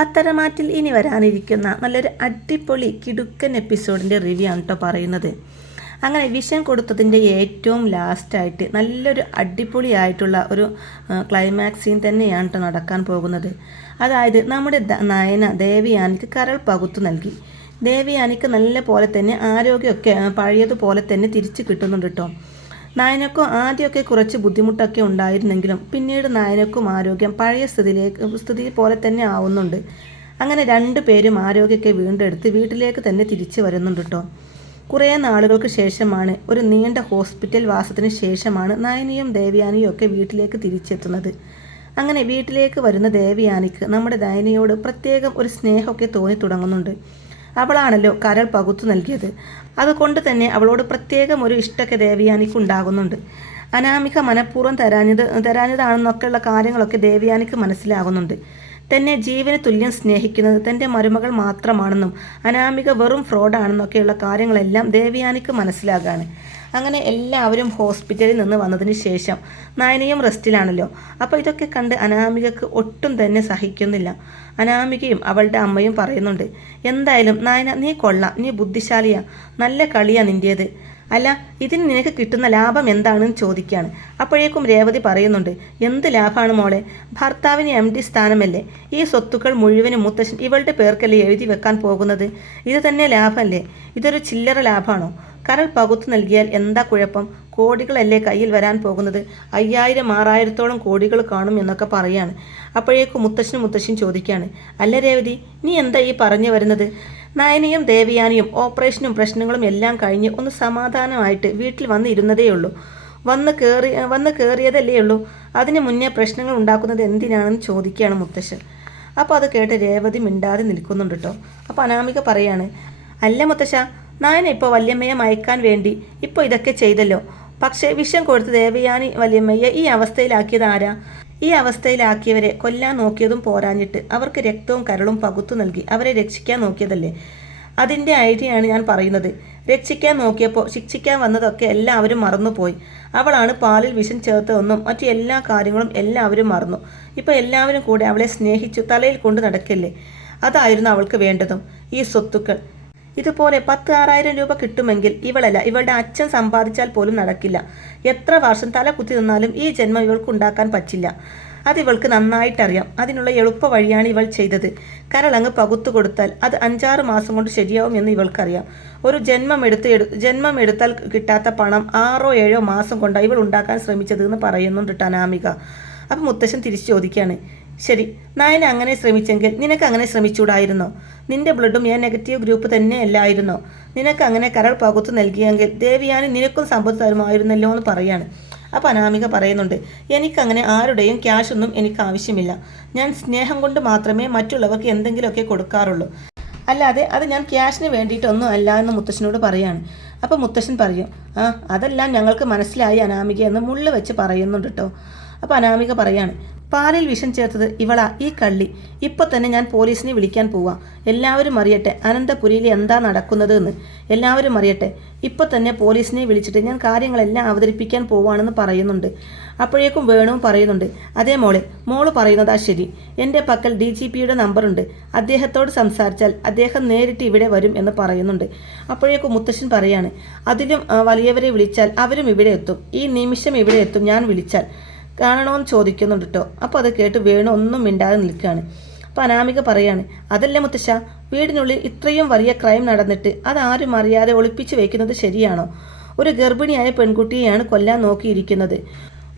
പത്തരമാറ്റിൽ ഇനി വരാനിരിക്കുന്ന നല്ലൊരു അടിപൊളി കിടുക്കൻ എപ്പിസോഡിൻ്റെ റിവ്യൂ ആണ് കേട്ടോ പറയുന്നത്. അങ്ങനെ വിഷൻ കൊടുത്തതിൻ്റെ ഏറ്റവും ലാസ്റ്റായിട്ട് നല്ലൊരു അടിപൊളിയായിട്ടുള്ള ഒരു ക്ലൈമാക്സ് സീൻ തന്നെയാണ് കേട്ടോ നടക്കാൻ പോകുന്നത്. അതായത് നമ്മുടെ നയന ദേവയാനിക്ക് കരൾ പകുത്തു നൽകി. ദേവയാനിക്ക് നല്ല പോലെ തന്നെ ആരോഗ്യമൊക്കെ പഴയതുപോലെ തന്നെ തിരിച്ചു കിട്ടുന്നുണ്ട് കേട്ടോ. നയനക്കും ആദ്യമൊക്കെ കുറച്ച് ബുദ്ധിമുട്ടൊക്കെ ഉണ്ടായിരുന്നെങ്കിലും പിന്നീട് നയനക്കും ആരോഗ്യം പഴയ സ്ഥിതി പോലെ തന്നെ ആവുന്നുണ്ട്. അങ്ങനെ രണ്ടുപേരും ആരോഗ്യമൊക്കെ വീണ്ടെടുത്ത് വീട്ടിലേക്ക് തന്നെ തിരിച്ചു വരുന്നുണ്ട് കേട്ടോ. കുറേ നാളുകൾക്ക് ശേഷമാണ്, ഒരു നീണ്ട ഹോസ്പിറ്റൽ വാസത്തിന് ശേഷമാണ് നയനയും ദേവയാനിയും ഒക്കെ വീട്ടിലേക്ക് തിരിച്ചെത്തുന്നത്. അങ്ങനെ വീട്ടിലേക്ക് വരുന്ന ദേവയാനിക്ക് നമ്മുടെ നയനയോട് പ്രത്യേകം ഒരു സ്നേഹമൊക്കെ തോന്നി തുടങ്ങുന്നുണ്ട്. അവളാണല്ലോ കരൾ പകുത്തു നൽകിയത്. അതുകൊണ്ട് തന്നെ അവളോട് പ്രത്യേകം ഒരു ഇഷ്ടമൊക്കെ ദേവയാനിക്ക് ഉണ്ടാകുന്നുണ്ട്. അനാമിക മനഃപൂർവ്വം തരാഞ്ഞതാണെന്നൊക്കെയുള്ള കാര്യങ്ങളൊക്കെ ദേവയാനിക്ക് മനസ്സിലാകുന്നുണ്ട്. തന്നെ ജീവന് തുല്യം സ്നേഹിക്കുന്നത് തൻ്റെ മരുമകൾ മാത്രമാണെന്നും അനാമിക വെറും ഫ്രോഡാണെന്നൊക്കെയുള്ള കാര്യങ്ങളെല്ലാം ദേവയാനിക്ക് മനസ്സിലാകാണ്. അങ്ങനെ എല്ലാവരും ഹോസ്പിറ്റലിൽ നിന്ന് വന്നതിന് ശേഷം നയനയും റെസ്റ്റിലാണല്ലോ. അപ്പോൾ ഇതൊക്കെ കണ്ട് അനാമികക്ക് ഒട്ടും തന്നെ സഹിക്കുന്നില്ല. അനാമികയും അവളുടെ അമ്മയും പറയുന്നുണ്ട്, എന്തായാലും നയന നീ കൊള്ളാം, നീ ബുദ്ധിശാലിയാ, നല്ല കളിയാ നിൻ്റേത്. അല്ല, ഇതിന് നിനക്ക് കിട്ടുന്ന ലാഭം എന്താണെന്ന് ചോദിക്കുകയാണ്. അപ്പോഴേക്കും രേവതി പറയുന്നുണ്ട്, എന്ത് ലാഭമാണ് മോളെ, ഭർത്താവിന് MD സ്ഥാനമല്ലേ, ഈ സ്വത്തുക്കൾ മുഴുവനും മുത്തശ്ശൻ ഇവളുടെ പേർക്കല്ലേ എഴുതി വെക്കാൻ പോകുന്നത്, ഇത് തന്നെ ലാഭമല്ലേ, ഇതൊരു ചില്ലറ ലാഭമാണോ, കരൾ പകുത്തു നൽകിയാൽ എന്താ കുഴപ്പം, കോടികളല്ലേ കയ്യിൽ വരാൻ പോകുന്നത്, 5000-6000-ഓളം കോടികൾ കാണും എന്നൊക്കെ പറയാണ്. അപ്പോഴേക്കും മുത്തശ്ശൻ ചോദിക്കുകയാണ്, അല്ല രേവതി നീ എന്താ ഈ പറഞ്ഞു വരുന്നത്, നയനയും ദേവയാനിയും ഓപ്പറേഷനും പ്രശ്നങ്ങളും എല്ലാം കഴിഞ്ഞ് ഒന്ന് സമാധാനമായിട്ട് വീട്ടിൽ വന്നിരുന്നതേ ഉള്ളൂ, വന്ന് കയറിയതല്ലേ ഉള്ളൂ, അതിന് മുന്നേ പ്രശ്നങ്ങൾ ഉണ്ടാക്കുന്നത് എന്തിനാണെന്ന് ചോദിക്കുകയാണ് മുത്തശ്ശൻ. അപ്പോൾ അത് കേട്ട് രേവതി മിണ്ടാതെ നിൽക്കുന്നുണ്ട് കേട്ടോ. അപ്പോൾ അനാമിക പറയാണ്, അല്ല മുത്തശ്ശ, നയന ഇപ്പോൾ വല്യമ്മയെ മയക്കാൻ വേണ്ടി ഇപ്പോൾ ഇതൊക്കെ ചെയ്തല്ലോ, പക്ഷേ വിഷം കൊടുത്ത് ദേവയാനി വല്യമ്മയെ ഈ അവസ്ഥയിലാക്കിയത് ആരാ, ഈ അവസ്ഥയിലാക്കിയവരെ കൊല്ലാൻ നോക്കിയതും പോരാഞ്ഞിട്ട് അവർക്ക് രക്തവും കരളും പകുത്തു നൽകി അവരെ രക്ഷിക്കാൻ നോക്കിയതല്ലേ, അതിൻ്റെ ഐഡിയയാണ് ഞാൻ പറയുന്നത്. രക്ഷിക്കാൻ നോക്കിയപ്പോൾ ശിക്ഷിക്കാൻ വന്നതൊക്കെ എല്ലാവരും മറന്നുപോയി. അവളാണ് പാലിൽ വിഷം ചേർത്തതെന്നും മറ്റു എല്ലാ കാര്യങ്ങളും എല്ലാവരും മറന്നു. ഇപ്പോൾ എല്ലാവരും കൂടെ അവളെ സ്നേഹിച്ചു തലയിൽ കൊണ്ട് നടക്കല്ലേ, അതായിരുന്നു അവൾക്ക് വേണ്ടതും. ഈ സ്വത്തുക്കൾ ഇതുപോലെ 10,000-6000 രൂപ കിട്ടുമെങ്കിൽ ഇവളല്ല, ഇവളുടെ അച്ഛൻ സമ്പാദിച്ചാൽ പോലും നടക്കില്ല. എത്ര വർഷം തല കുത്തി നിന്നാലും ഈ ജന്മം ഇവൾക്ക് ഉണ്ടാക്കാൻ പറ്റില്ല. അതിവൾക്ക് നന്നായിട്ടറിയാം. അതിനുള്ള എളുപ്പ വഴിയാണ് ഇവൾ ചെയ്തത്. കരളങ്ങ് പകുത്തു കൊടുത്താൽ അത് 5-6 മാസം കൊണ്ട് ശരിയാവും എന്ന് ഇവൾക്കറിയാം. ഒരു ജന്മം എടുത്താൽ കിട്ടാത്ത പണം 6-7 മാസം കൊണ്ടാണ് ഇവൾ ഉണ്ടാക്കാൻ ശ്രമിച്ചത് എന്ന് പറയുന്നുണ്ട് അനാമിക. അപ്പം മുത്തശ്ശൻ തിരിച്ചു ചോദിക്കുകയാണ്, ശരി, നയന അങ്ങനെ ശ്രമിച്ചെങ്കിൽ നിനക്ക് അങ്ങനെ ശ്രമിച്ചുകൂടായിരുന്നോ, നിന്റെ ബ്ലഡും A- ഗ്രൂപ്പ് തന്നെ അല്ലായിരുന്നോ, നിനക്ക് അങ്ങനെ കരൾ പകുത്തു നൽകിയെങ്കിൽ ദേവിയാനി നിനക്കും സമ്പത്ത് തരുമായിരുന്നല്ലോ എന്ന് പറയാണ്. അപ്പോൾ അനാമിക പറയുന്നുണ്ട്, എനിക്കങ്ങനെ ആരുടെയും ക്യാഷൊന്നും എനിക്ക് ആവശ്യമില്ല, ഞാൻ സ്നേഹം കൊണ്ട് മാത്രമേ മറ്റുള്ളവർക്ക് എന്തെങ്കിലുമൊക്കെ കൊടുക്കാറുള്ളൂ, അല്ലാതെ അത് ഞാൻ ക്യാഷിന് വേണ്ടിയിട്ടൊന്നും അല്ല എന്ന് മുത്തശ്ശനോട് പറയാണ്. അപ്പോൾ മുത്തശ്ശൻ പറയും, അതെല്ലാം ഞങ്ങൾക്ക് മനസ്സിലായി അനാമിക എന്ന് മുള്ളു വെച്ച് പറയുന്നുണ്ട് കേട്ടോ. അപ്പോൾ അനാമിക പറയാണ്, പാലിൽ വിഷം ചേർത്തത് ഇവളാ, ഈ കള്ളി, ഇപ്പോൾ തന്നെ ഞാൻ പോലീസിനെ വിളിക്കാൻ പോവാം, എല്ലാവരും അറിയട്ടെ അനന്തപുരിയിൽ എന്താ നടക്കുന്നത് എന്ന്, എല്ലാവരും അറിയട്ടെ, ഇപ്പോൾ തന്നെ പോലീസിനെ വിളിച്ചിട്ട് ഞാൻ കാര്യങ്ങളെല്ലാം അവതരിപ്പിക്കാൻ പോവാണെന്ന് പറയുന്നുണ്ട്. അപ്പോഴേക്കും വേണുവും പറയുന്നുണ്ട്, അതേ മോള് പറയുന്നതാ ശരി, എൻ്റെ പക്കൽ DGPയുടെ നമ്പറുണ്ട്, അദ്ദേഹത്തോട് സംസാരിച്ചാൽ അദ്ദേഹം നേരിട്ട് ഇവിടെ വരും എന്ന് പറയുന്നുണ്ട്. അപ്പോഴേക്കും മുത്തശ്ശൻ പറയാണ്, അതിലും വലിയവരെ വിളിച്ചാൽ അവരും ഇവിടെ എത്തും, ഈ നിമിഷം ഇവിടെ എത്തും ഞാൻ വിളിച്ചാൽ, കാണണമെന്ന് ചോദിക്കുന്നുണ്ട് കേട്ടോ. അപ്പോൾ അത് കേട്ട് വേണു ഒന്നും മിണ്ടാതെ നിൽക്കുകയാണ്. അപ്പോൾ അനാമിക പറയാണ്, അതല്ലേ മുത്തശ്ശ, വീടിനുള്ളിൽ ഇത്രയും വലിയ ക്രൈം നടന്നിട്ട് അതാരും അറിയാതെ ഒളിപ്പിച്ച് വയ്ക്കുന്നത് ശരിയാണോ, ഒരു ഗർഭിണിയായ പെൺകുട്ടിയെയാണ് കൊല്ലാൻ നോക്കിയിരിക്കുന്നത്,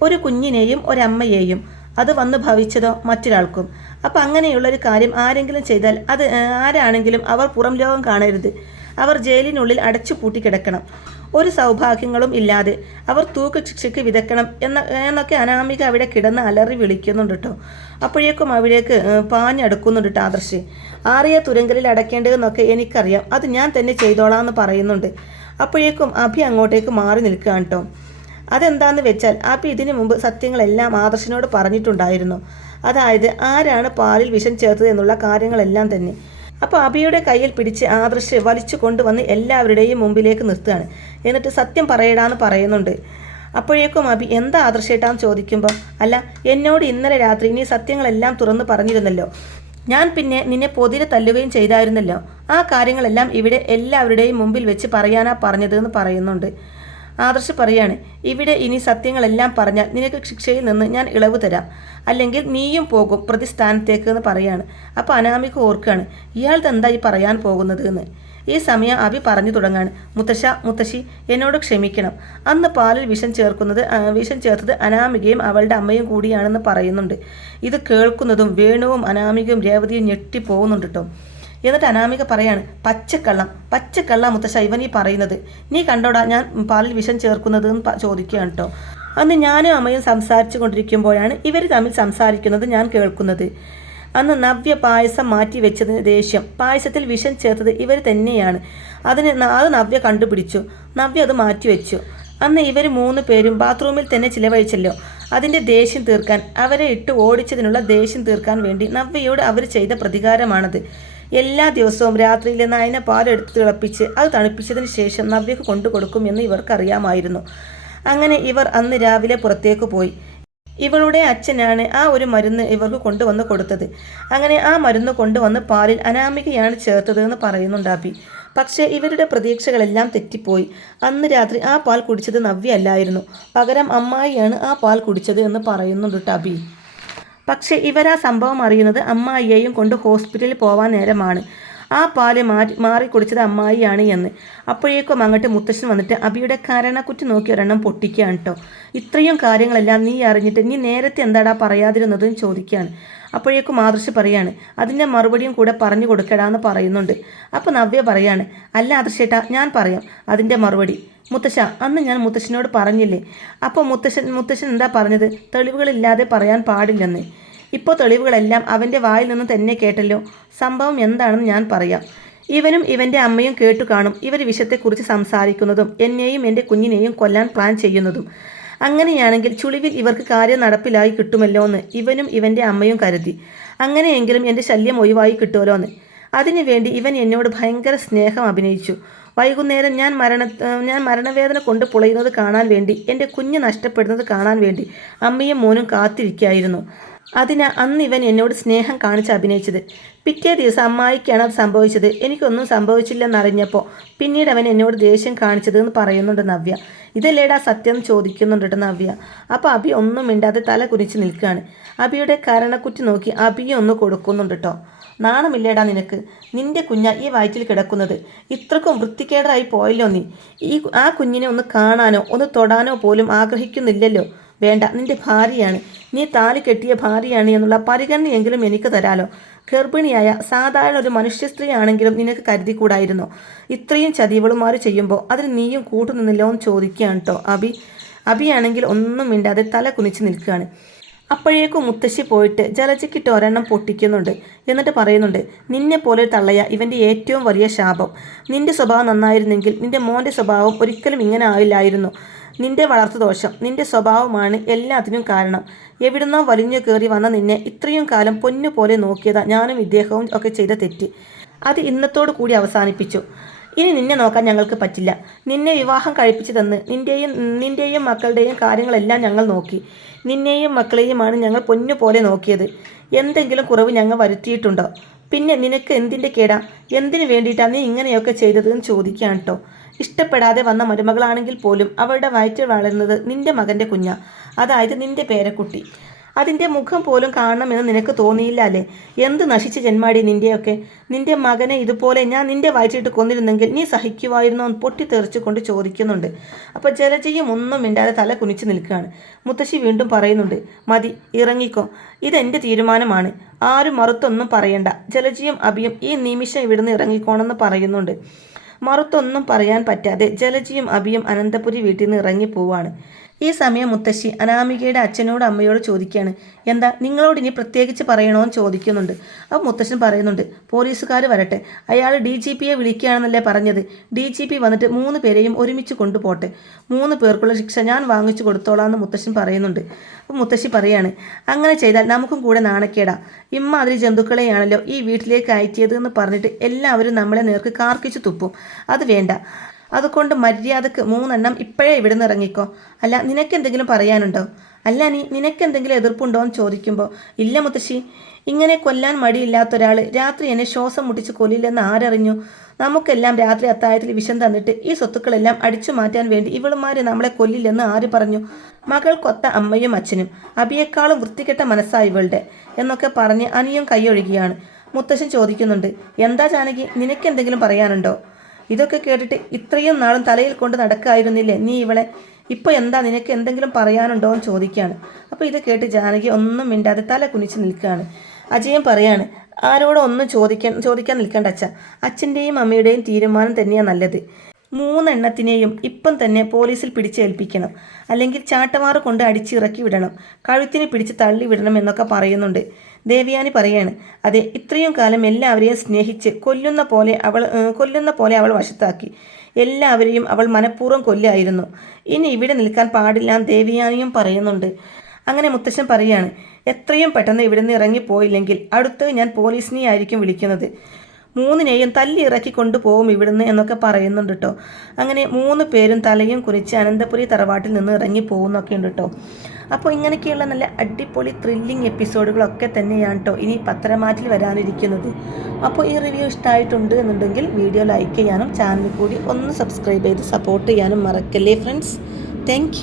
ഒരു കുഞ്ഞിനെയും ഒരമ്മയെയും, അത് വന്ന് ഭവിച്ചതോ മറ്റൊരാൾക്കും. അപ്പോൾ അങ്ങനെയുള്ളൊരു കാര്യം ആരെങ്കിലും ചെയ്താൽ അത് ആരാണെങ്കിലും അവർ പുറം ലോകം കാണരുത്, അവർ ജയിലിനുള്ളിൽ അടച്ചു പൂട്ടിക്കിടക്കണം, ഒരു സൗഭാഗ്യങ്ങളും ഇല്ലാതെ അവർ തൂക്കുശിക്ഷയ്ക്ക് വിതക്കണം എന്നൊക്കെ അനാമിക അവിടെ കിടന്ന് അലറി വിളിക്കുന്നുണ്ട് കേട്ടോ. അപ്പോഴേക്കും അവിടേക്ക് പാഞ്ഞടുക്കുന്നുണ്ട് കേട്ടോ ആദർശ്. ആറിയ തുരങ്കലിൽ അടയ്ക്കേണ്ടതെന്നൊക്കെ എനിക്കറിയാം, അത് ഞാൻ തന്നെ ചെയ്തോളാം എന്ന് പറയുന്നുണ്ട്. അപ്പോഴേക്കും അഭി അങ്ങോട്ടേക്ക് മാറി നിൽക്കുകയാണ് കേട്ടോ. അതെന്താന്ന് വെച്ചാൽ അഭി ഇതിനു മുമ്പ് സത്യങ്ങളെല്ലാം ആദർശിനോട് പറഞ്ഞിട്ടുണ്ടായിരുന്നു, അതായത് ആരാണ് പാലിൽ വിഷം ചേർത്തത് എന്നുള്ള കാര്യങ്ങളെല്ലാം തന്നെ. അപ്പോൾ അഭിയുടെ കയ്യിൽ പിടിച്ച് ആദർശ് വലിച്ചു കൊണ്ടുവന്ന് എല്ലാവരുടെയും മുമ്പിലേക്ക് നിർത്തുകയാണ്. എന്നിട്ട് സത്യം പറയടാന്ന് പറയുന്നുണ്ട്. അപ്പോഴേക്കും അഭി എന്താ ആദർശേട്ടാന്ന് ചോദിക്കുമ്പോൾ, അല്ല എന്നോട് ഇന്നലെ രാത്രി നീ സത്യങ്ങളെല്ലാം തുറന്ന് പറഞ്ഞിരുന്നല്ലോ, ഞാൻ പിന്നെ നിന്നെ പൊതിരെ തല്ലുകയും ചെയ്തായിരുന്നല്ലോ. ആ കാര്യങ്ങളെല്ലാം ഇവിടെ എല്ലാവരുടെയും മുമ്പിൽ വെച്ച് പറയാനാ പറഞ്ഞത് എന്ന് പറയുന്നുണ്ട്. ആദർശ് പറയാണ്, ഇവിടെ ഇനി സത്യങ്ങളെല്ലാം പറഞ്ഞാൽ നിനക്ക് ശിക്ഷയിൽ നിന്ന് ഞാൻ ഇളവ് തരാം, അല്ലെങ്കിൽ നീയും പോകും പ്രതിസ്ഥാനത്തേക്ക് എന്ന് പറയാണ്. അപ്പോൾ അനാമിക ഓർക്കാണ്, ഇയാൾ എന്തായി പറയാൻ പോകുന്നത് എന്ന്. ഈ സമയം അഭി പറഞ്ഞു തുടങ്ങാണ്, മുത്തശ്ശി എന്നോട് ക്ഷമിക്കണം. അന്ന് പാലിൽ വിഷം ചേർത്തത് അനാമികയും അവളുടെ അമ്മയും കൂടിയാണെന്ന് പറയുന്നുണ്ട്. ഇത് കേൾക്കുന്നതും വേണുവും അനാമികയും രേവതിയും ഞെട്ടിപ്പോകുന്നുണ്ട് കേട്ടോ. എന്നിട്ട് അനാമിക പറയാണ്, പച്ചക്കള്ള മുത്തശ്ശ ഇവൻ ഈ പറയുന്നത്. നീ കണ്ടോടാ ഞാൻ പാലിൽ വിഷം ചേർക്കുന്നത് എന്ന് ചോദിക്കുകയാണ് കേട്ടോ. അന്ന് ഞാനും അമ്മയും സംസാരിച്ചു കൊണ്ടിരിക്കുമ്പോഴാണ് ഇവർ തമ്മിൽ സംസാരിക്കുന്നത് ഞാൻ കേൾക്കുന്നത്. അന്ന് നവ്യ പായസം മാറ്റി വെച്ചതിന് ദേഷ്യം, പായസത്തിൽ വിഷം ചേർത്തത് ഇവർ തന്നെയാണ്. അത് നവ്യ കണ്ടുപിടിച്ചു. നവ്യ അത് മാറ്റിവെച്ചു. അന്ന് ഇവർ 3 പേരും ബാത്റൂമിൽ തന്നെ ചിലവഴിച്ചല്ലോ. അതിൻ്റെ ദേഷ്യം തീർക്കാൻ, അവരെ ഇട്ട് ഓടിച്ചതിനുള്ള ദേഷ്യം തീർക്കാൻ വേണ്ടി നവ്യയോട് അവർ ചെയ്ത പ്രതികാരമാണത്. എല്ലാ ദിവസവും രാത്രിയിൽ നയന പാലെടുത്ത് തിളപ്പിച്ച് അത് തണുപ്പിച്ചതിന് ശേഷം നവ്യക്ക് കൊണ്ടുകൊടുക്കും എന്ന് ഇവർക്കറിയാമായിരുന്നു. അങ്ങനെ ഇവർ അന്ന് രാവിലെ പുറത്തേക്ക് പോയി. ഇവളുടെ അച്ഛനാണ് ആ ഒരു മരുന്ന് ഇവർക്ക് കൊണ്ടുവന്ന് കൊടുത്തത്. അങ്ങനെ ആ മരുന്ന് കൊണ്ടുവന്ന് പാലിൽ അനാമികയാണ് ചേർത്തത് എന്ന് പറയുന്നുണ്ട് അഭി. പക്ഷേ ഇവരുടെ പ്രതീക്ഷകളെല്ലാം തെറ്റിപ്പോയി. അന്ന് രാത്രി ആ പാൽ കുടിച്ചത് നവ്യ അല്ലായിരുന്നു, പകരം അമ്മായിയാണ് ആ പാൽ കുടിച്ചത് എന്ന് പറയുന്നുണ്ട് അഭി. പക്ഷേ ഇവരാ സംഭവം അറിയുന്നത് അമ്മായിയെയും കൊണ്ട് ഹോസ്പിറ്റലിൽ പോവാൻ നേരമാണ്. ആ പാല് മാറി കുടിച്ചത് അമ്മായിയാണ് എന്ന്. അപ്പോഴേക്കും അങ്ങോട്ട് മുത്തശ്ശൻ വന്നിട്ട് അബിയുടെ കരണക്കുറ്റി നോക്കി ഒരെണ്ണം പൊട്ടിക്കുകയാണ് കേട്ടോ. ഇത്രയും കാര്യങ്ങളെല്ലാം നീ അറിഞ്ഞിട്ട് നീ നേരത്തെ എന്താടാ പറയാതിരുന്നതെന്ന് ചോദിക്കുകയാണ്. അപ്പോഴേക്കും ആദർശ് പറയാണ്, അതിൻ്റെ മറുപടിയും കൂടെ പറഞ്ഞു കൊടുക്കടാന്ന് പറയുന്നുണ്ട്. അപ്പോൾ നവ്യ പറയാണ്, അല്ല ആദർശേട്ടാ ഞാൻ പറയാം അതിൻ്റെ മറുപടി. മുത്തശ്ശ, അന്ന് ഞാൻ മുത്തശ്ശനോട് പറഞ്ഞില്ലേ. അപ്പോൾ മുത്തശ്ശൻ എന്താ പറഞ്ഞത്? തെളിവുകളില്ലാതെ പറയാൻ പാടില്ലെന്ന്. ഇപ്പോൾ തെളിവുകളെല്ലാം അവൻ്റെ വായിൽ നിന്ന് തന്നെ കേട്ടല്ലോ. സംഭവം എന്താണെന്ന് ഞാൻ പറയാം. ഇവനും ഇവൻ്റെ അമ്മയും കേട്ടു കാണും ഇവർ വിഷത്തെക്കുറിച്ച് സംസാരിക്കുന്നതും എന്നെയും എൻ്റെ കുഞ്ഞിനെയും കൊല്ലാൻ പ്ലാൻ ചെയ്യുന്നതും. അങ്ങനെയാണെങ്കിൽ ചുളിവിൽ ഇവർക്ക് കാര്യം നടപ്പിലായി കിട്ടുമല്ലോ എന്ന് ഇവനും ഇവൻ്റെ അമ്മയും കരുതി. അങ്ങനെയെങ്കിലും എൻ്റെ ശല്യം ഒഴിവായി കിട്ടുമല്ലോ എന്ന്. അതിനുവേണ്ടി ഇവൻ എന്നോട് ഭയങ്കര സ്നേഹം അഭിനയിച്ചു. വൈകുന്നേരം ഞാൻ മരണവേദന കൊണ്ട് പുളയുന്നത് കാണാൻ വേണ്ടി, എൻ്റെ കുഞ്ഞ് നഷ്ടപ്പെടുന്നത് കാണാൻ വേണ്ടി അമ്മയും മോനും കാത്തിരിക്കുകയായിരുന്നു. അന്ന് ഇവൻ എന്നോട് സ്നേഹം കാണിച്ച് അഭിനയിച്ചത്. പിറ്റേ ദിവസം അമ്മായിക്കാണ് അത് സംഭവിച്ചത്. എനിക്കൊന്നും സംഭവിച്ചില്ലെന്നറിഞ്ഞപ്പോൾ പിന്നീട് അവൻ എന്നോട് ദേഷ്യം കാണിച്ചത് എന്ന് പറയുന്നുണ്ട് നവ്യ. ഇതല്ലേടാ സത്യം ചോദിക്കുന്നുണ്ട് നവ്യ. അപ്പോൾ അബി ഒന്നും മിണ്ടാതെ തല കുനിച്ച് നിൽക്കുകയാണ്. അബിയുടെ കരണക്കുറ്റി നോക്കി അബിയെ ഒന്ന് കൊടുക്കുന്നുണ്ട് കേട്ടോ. നാണമില്ലേടാ നിനക്ക്? നിന്റെ കുഞ്ഞ ഈ വയറ്റിൽ കിടക്കുന്നത്. ഇത്രക്കും വൃത്തികേടായി പോയല്ലോ നീ. ആ കുഞ്ഞിനെ ഒന്ന് കാണാനോ ഒന്ന് തൊടാനോ പോലും ആഗ്രഹിക്കുന്നില്ലല്ലോ. വേണ്ട, നിന്റെ ഭാര്യയാണ്, നീ താലി കെട്ടിയ ഭാര്യയാണ് എന്നുള്ള പരിഗണനയെങ്കിലും എനിക്ക് തരാലോ. ഗർഭിണിയായ സാധാരണ ഒരു മനുഷ്യ സ്ത്രീ ആണെങ്കിലും നിനക്ക് കരുതിക്കൂടായിരുന്നോ? ഇത്രയും ചതിവളുമാർ ചെയ്യുമ്പോൾ അതിന് നീയും കൂട്ടുനിന്നില്ലോ എന്ന് ചോദിക്കുകയാണ് കേട്ടോ അബിയാണെങ്കിൽ ഒന്നും മിണ്ടാതെ തല കുനിച്ച് നിൽക്കുകയാണ്. അപ്പോഴേക്കും മുത്തശ്ശി പോയിട്ട് ജലജയ്ക്കിട്ട് ഒരെണ്ണം പൊട്ടിക്കുന്നുണ്ട്. എന്നിട്ട് പറയുന്നുണ്ട്, നിന്നെ പോലെ തള്ളയ ഇവൻ്റെ ഏറ്റവും വലിയ ശാപം. നിന്റെ സ്വഭാവം നന്നായിരുന്നെങ്കിൽ നിന്റെ മോൻ്റെ സ്വഭാവം ഒരിക്കലും ഇങ്ങനെ ആവില്ലായിരുന്നു. നിന്റെ വളർത്തുദോഷം, നിന്റെ സ്വഭാവമാണ് എല്ലാത്തിനും കാരണം. എവിടുന്നോ വലിഞ്ഞു കയറി വന്ന നിന്നെ ഇത്രയും കാലം പൊന്നുപോലെ നോക്കിയതാ ഞാനും ഇദ്ദേഹവും ഒക്കെ ചെയ്ത തെറ്റ്. അത് ഇന്നത്തോടു കൂടി അവസാനിപ്പിച്ചു. ഇനി നിന്നെ നോക്കാൻ ഞങ്ങൾക്ക് പറ്റില്ല. നിന്നെ വിവാഹം കഴിപ്പിച്ചു തന്ന് നിന്റെയും മക്കളുടെയും കാര്യങ്ങളെല്ലാം ഞങ്ങൾ നോക്കി. നിന്നെയും മക്കളെയുമാണ് ഞങ്ങൾ പൊന്നുപോലെ നോക്കിയത്. എന്തെങ്കിലും കുറവ് ഞങ്ങൾ വരുത്തിയിട്ടുണ്ടോ? പിന്നെ നിനക്ക് എന്തിൻ്റെ കേടാ? എന്തിനു വേണ്ടിയിട്ടാണ് നീ ഇങ്ങനെയൊക്കെ ചെയ്തതെന്ന് ചോദിക്കുകയാണ് കേട്ടോ. ഇഷ്ടപ്പെടാതെ വന്ന മരുമകളാണെങ്കിൽ പോലും അവളുടെ വയറ്റിൽ വളരുന്നത് നിന്റെ മകൻ്റെ കുഞ്ഞാ, അതായത് നിന്റെ പേരക്കുട്ടി. അതിൻ്റെ മുഖം പോലും കാണണമെന്ന് നിനക്ക് തോന്നിയില്ല അല്ലേ? എന്ത് നശിച്ച ജന്മാടി നിൻ്റെയൊക്കെ. നിൻ്റെ മകനെ ഇതുപോലെ ഞാൻ നിൻ്റെ വയറ്റിട്ട് കൊന്നിരുന്നെങ്കിൽ നീ സഹിക്കുമായിരുന്നോ എന്ന് പൊട്ടിത്തെറിച്ചുകൊണ്ട് ചോദിക്കുന്നുണ്ട്. അപ്പോൾ ജലജയും ഒന്നും മിണ്ടാതെ തല കുനിച്ച് നിൽക്കുകയാണ്. മുത്തശ്ശി വീണ്ടും പറയുന്നുണ്ട്, മതി, ഇറങ്ങിക്കോ, ഇതെൻ്റെ തീരുമാനമാണ്, ആരും മറുത്തൊന്നും പറയണ്ട. ജലജയും അബിയും ഈ നിമിഷം ഇവിടുന്ന് ഇറങ്ങിക്കോണമെന്ന് പറയുന്നുണ്ട്. മറുത്തൊന്നും പറയാൻ പറ്റാതെ ജലജിയും അബിയും അനന്തപുരി വീട്ടിൽ നിന്ന് ഇറങ്ങിപ്പോവാണ്. ഈ സമയം മുത്തശ്ശി അനാമികയുടെ അച്ഛനോട് അമ്മയോട് ചോദിക്കുകയാണ്, എന്താ നിങ്ങളോട് ഇനി പ്രത്യേകിച്ച് പറയണോ എന്ന് ചോദിക്കുന്നുണ്ട്. അപ്പോൾ മുത്തശ്ശൻ പറയുന്നുണ്ട്, പോലീസുകാർ വരട്ടെ, അയാൾ DGPയെ വിളിക്കുകയാണെന്നല്ലേ പറഞ്ഞത്. DGP വന്നിട്ട് 3 പേരെയും ഒരുമിച്ച് കൊണ്ടുപോട്ടെ. 3 പേർക്കുള്ള ശിക്ഷ ഞാൻ വാങ്ങിച്ചു കൊടുത്തോളാമെന്ന് മുത്തശ്ശൻ പറയുന്നുണ്ട്. അപ്പോൾ മുത്തശ്ശി പറയാണ്, അങ്ങനെ ചെയ്താൽ നമുക്കും കൂടെ നാണക്കേടാ. ഇമ്മാതിരി ജന്തുക്കളെയാണല്ലോ ഈ വീട്ടിലേക്ക് അയറ്റിയത് എന്ന് പറഞ്ഞിട്ട് എല്ലാവരും നമ്മളെ നേർക്ക് കാർക്കിച്ചു തുപ്പും. അത് വേണ്ട. അതുകൊണ്ട് മര്യാദക്ക് 3 എണ്ണം ഇപ്പോഴേ ഇവിടെ നിന്ന് ഇറങ്ങിക്കോ. അല്ല, നിനക്കെന്തെങ്കിലും പറയാനുണ്ടോ? അല്ല, നിനക്കെന്തെങ്കിലും എതിർപ്പുണ്ടോ എന്ന് ചോദിക്കുമ്പോൾ, ഇല്ല മുത്തശ്ശി, ഇങ്ങനെ കൊല്ലാൻ മടിയില്ലാത്ത ഒരാൾ രാത്രി എന്നെ ശ്വാസം മുട്ടിച്ച് കൊല്ലില്ലെന്ന് ആരറിഞ്ഞു? നമുക്കെല്ലാം രാത്രി അത്താഴത്തിൽ വിഷം തന്നിട്ട് ഈ സ്വത്തുക്കളെല്ലാം അടിച്ചു മാറ്റാൻ വേണ്ടി ഇവളുമാര് നമ്മളെ കൊല്ലില്ലെന്ന് ആര് പറഞ്ഞു? മകൾക്കൊത്ത അമ്മയും അച്ഛനും, അബിയേക്കാളും വൃത്തികെട്ട മനസ്സായി ഇവളുടെ എന്നൊക്കെ പറഞ്ഞ് അനിയും കൈയൊഴുകിയാണ്. മുത്തശ്ശൻ ചോദിക്കുന്നുണ്ട്, എന്താ ജാനകി, നിനക്കെന്തെങ്കിലും പറയാനുണ്ടോ? ഇതൊക്കെ കേട്ടിട്ട് ഇത്രയും നാളും തലയിൽ കൊണ്ട് നടക്കായിരുന്നില്ലേ നീ ഇവളെ? ഇപ്പോൾ എന്താ, നിനക്ക് എന്തെങ്കിലും പറയാനുണ്ടോ എന്ന് ചോദിക്കുകയാണ്. അപ്പോൾ ഇത് കേട്ട് ജാനകി ഒന്നും മിണ്ടാതെ തല കുനിച്ച് നിൽക്കുകയാണ്. അജയൻ പറയാണ്, ആരോടും ഒന്നും ചോദിക്കാൻ നിൽക്കേണ്ട അച്ഛ. അച്ഛൻ്റെയും അമ്മയുടെയും തീരുമാനം തന്നെയാണ് നല്ലത്. 3 എണ്ണത്തിനെയും ഇപ്പം തന്നെ പോലീസിൽ പിടിച്ചേൽപ്പിക്കണം, അല്ലെങ്കിൽ ചാട്ടമാറ് കൊണ്ട് അടിച്ചിറക്കി വിടണം, കഴുത്തിന് പിടിച്ച് തള്ളി വിടണം എന്നൊക്കെ പറയുന്നുണ്ട്. ദേവയാനി പറയാണ്, അതെ, ഇത്രയും കാലം എല്ലാവരെയും സ്നേഹിച്ച് കൊല്ലുന്ന പോലെ അവൾ വശത്താക്കി. എല്ലാവരെയും അവൾ മനഃപൂർവ്വം കൊല്ലായിരുന്നു. ഇനി ഇവിടെ നിൽക്കാൻ പാടില്ല ദേവയാനിയും പറയുന്നുണ്ട്. അങ്ങനെ മുത്തശ്ശൻ പറയാണ്, എത്രയും പെട്ടെന്ന് ഇവിടുന്ന് ഇറങ്ങിപ്പോയില്ലെങ്കിൽ അടുത്ത് ഞാൻ പോലീസിനെ ആയിരിക്കും വിളിക്കുന്നത്. 3നെയും തല്ലി ഇറക്കി കൊണ്ടുപോകും ഇവിടുന്ന് എന്നൊക്കെ പറയുന്നുണ്ട് കേട്ടോ. അങ്ങനെ 3 പേരും തലയും കുനിച്ച് അനന്തപുരി തറവാട്ടിൽ നിന്ന് ഇറങ്ങി പോകുന്നൊക്കെ ഉണ്ട് കേട്ടോ. അപ്പോൾ ഇങ്ങനെയൊക്കെയുള്ള നല്ല അടിപൊളി ത്രില്ലിങ് എപ്പിസോഡുകളൊക്കെ തന്നെയാണ് കേട്ടോ ഇനി പത്രമാറ്റിൽ വരാനിരിക്കുന്നത്. അപ്പോൾ ഈ റിവ്യൂ ഇഷ്ടമായിട്ടുണ്ട് എന്നുണ്ടെങ്കിൽ വീഡിയോ ലൈക്ക് ചെയ്യാനും ചാനൽ കൂടി ഒന്ന് സബ്സ്ക്രൈബ് ചെയ്ത് സപ്പോർട്ട് ചെയ്യാനും മറക്കല്ലേ ഫ്രണ്ട്സ്. താങ്ക്